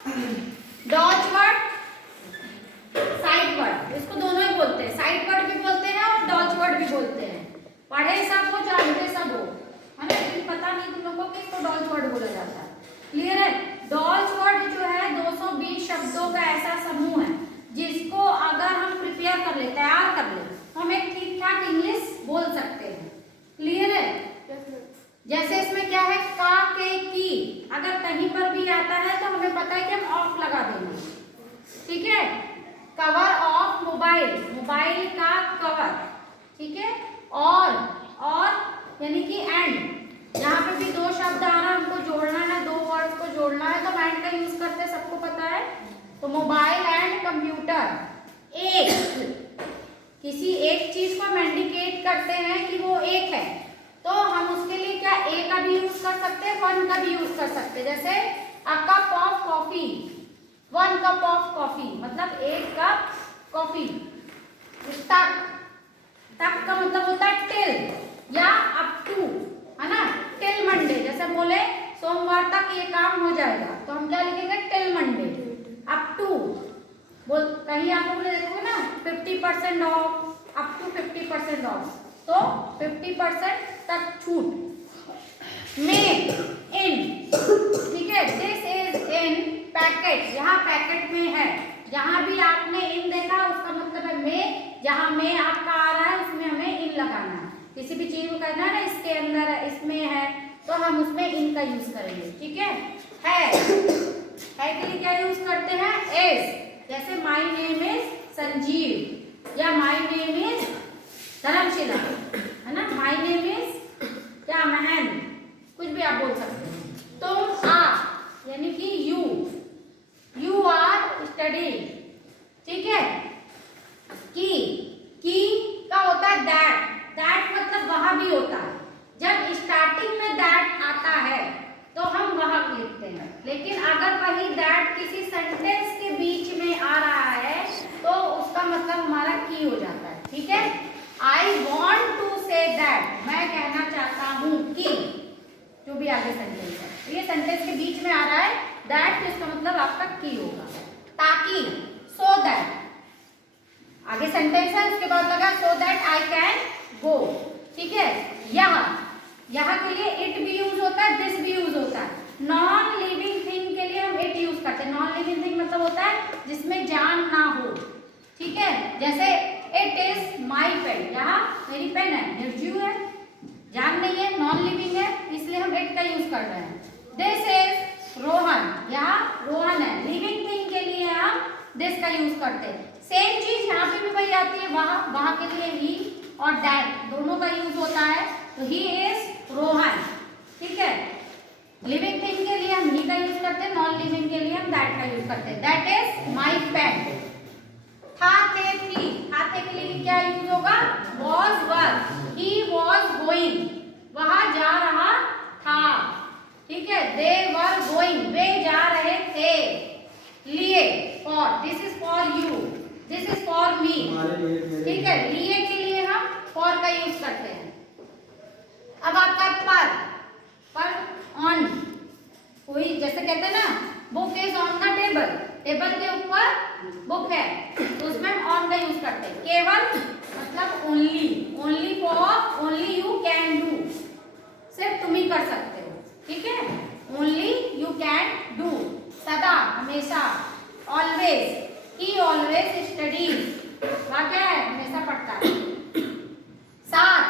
डॉच word, side word, इसको दोनों ही बोलते हैं, साइड वर्ड भी बोलते हैं और डॉच वर्ड भी बोलते हैं। पढ़े सब हो जानते सब हो, है ना, लेकिन पता नहीं तुम लोगों को कि इसको डॉच वर्ड बोला जाता है। क्लियर है? डॉच वर्ड जो है 220 शब्दों का ऐसा समूह है जिसको अगर हम प्रिपेयर कर ले, तैयार कर ले, तो हम एक ठीक ठाक इंग्लिश बोल सकते हैं। क्लियर है? जैसे इसमें क्या है, का के की, अगर कहीं पर भी आता है तो हमें पता है कि हम ऑफ लगा देंगे। ठीक है? कवर ऑफ मोबाइल, मोबाइल का कवर। ठीक है? और यानी कि एंड, यहाँ पे भी दो शब्द आ रहा है, हमको जोड़ना है, दो वर्ड्स को जोड़ना है, तो एंड का यूज करते हैं, सबको पता है। तो मोबाइल एंड कंप्यूटर, एक, किसी एक चीज को हम इंडिकेट करते हैं कि वो एक है, तो हम उसके लिए क्या ए का भी यूज कर सकते हैं, वन का भी यूज कर सकते हैं। जैसे a cup of coffee, one cup of coffee, मतलब एक कप कॉफी। तक, तक का मतलब होता है टिल या अप टू, है ना, टिल मंडे। जैसे बोले सोमवार तक ये काम हो जाएगा, तो हम क्या लिखेंगे, टिल मंडे। अप टू, बोल कहीं आप लोग देखोगे ना 50% ऑफ, अप टू 50% ऑफ, तो 50% तक छूट। में, इन, ठीक है, दिस इज इन पैकेट, यहाँ पैकेट में है, जहां भी आपने इन देखा उसका मतलब है में, जहां में आपका आ रहा है उसमें हमें इन लगाना है। किसी भी चीज को कहना है ना इसके अंदर है, इसमें है, तो हम उसमें इन का यूज करेंगे। ठीक है? है के लिए क्या यूज करते हैं, एस। जैसे माय नेम इज संजीव या माय नेम इज धर्मशिला, है ना, माय नेम इज क्या, महन, कुछ भी आप बोल सकते हैं। तुम आप यानी कि यू आर स्टडी। ठीक है? की का होता है दैट, दैट मतलब वहां भी होता है। जब स्टार्टिंग में दैट आता है तो हम वहां लिखते हैं, लेकिन अगर वही दैट किसी सेंटेंस के बीच में आ रहा है तो उसका मतलब हमारा की हो जाता है। ठीक है? I want to say that, मैं कहना चाहता हूं कि, जो भी आगे सेंटेंस है, तो ये सेंटेंस के बीच में आ रहा है दैट, तो इसका मतलब आपका की होगा। ताकि, सो दैट, आगे सेंटेंस है उसके बाद लगा so that I can go. ठीक है? यहाँ के लिए इट भी यूज होता है, दिस भी यूज होता है। नॉन लिविंग थिंग के लिए हम इट यूज करते हैं। नॉन लिविंग थिंग मतलब होता है जिसमें जान ना हो। ठीक है? जैसे इट इज माई पेन, यहाँ मेरी पेन है, निर्जीव है, जान नहीं है, नॉन लिविंग है, इसलिए हम इट का यूज कर रहे हैं। दिस इज रोहन, यहाँ रोहन है, लिविंग थिंग के लिए हम दिस का यूज करते हैं। सेम चीज यहाँ पे भी वही आती है, वहां के लिए ही और दैट दोनों का यूज होता है, तो ही इज रोहन। ठीक है? लिविंग थिंग के लिए हम ही का यूज करते हैं, नॉन लिविंग के लिए हम दैट का यूज करते हैं। That is my pen. था, थे, थी, थे के लिए क्या यूज होगा, was, were. He was going, वहां जा रहा था। ठीक है? दे वर गोइंग, वे जा रहे थे। लिए, for, this is for you, this is for me. ठीक है? लिए के लिए हम फॉर का यूज करते हैं। अब आपका पर ऑन, कोई जैसे कहते हैं ना book is on the table, table के ऊपर बुक है, तो उसमें हम ऑन का यूज करते हैं। केवल मतलब only, only for, only you can do, सिर्फ तुम ही कर सकते हो। ठीक है? Only you can do. सदा, हमेशा। ऑलवेज, ही ऑलवेज स्टडीज, वह क्या है, हमेशा पढ़ता है। साथ,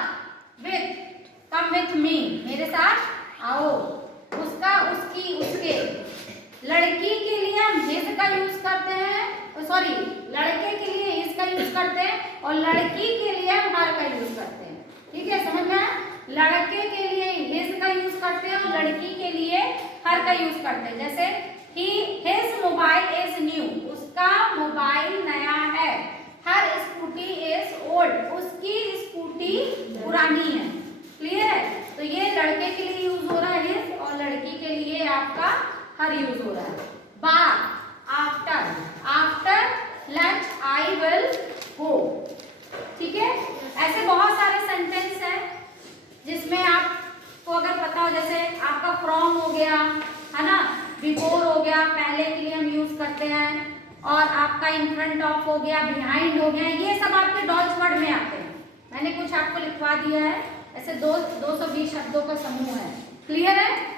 विथ, कम विथ मी, मेरे साथ आओ। उसका, उसकी, उसके। लड़की के लिए हम हिज का यूज करते हैं, सॉरी, लड़के के लिए हिज का यूज करते हैं, और लड़की के लिए हम हर का यूज करते हैं। ठीक है? समझ में आया? लड़के के लिए हिज का यूज करते हैं और लड़की के लिए हर का यूज करते हैं। जैसे हिज मोबाइल इज न्यू, उसका मोबाइल नया है। हर स्कूटी इज ओल्ड, उसकी स्कूटी पुरानी है। क्लियर है? तो ये लड़के के लिए यूज हो रहा है हिज, और लड़की के लिए आपका हर यूज हो रहा है। बाद, after, after lunch I will go. ठीक है? ऐसे बहुत सारे सेंटेंस हैं जिसमें आपको अगर पता हो, जैसे आपका फ्रॉम हो गया, है ना, बिफोर हो गया, पहले के लिए हम और आपका इन फ्रंट ऑफ हो गया, बिहाइंड हो गया, ये सब आपके डॉल्स वर्ड में आते हैं। मैंने कुछ आपको लिखवा दिया है, ऐसे 220 शब्दों का समूह है। क्लियर है?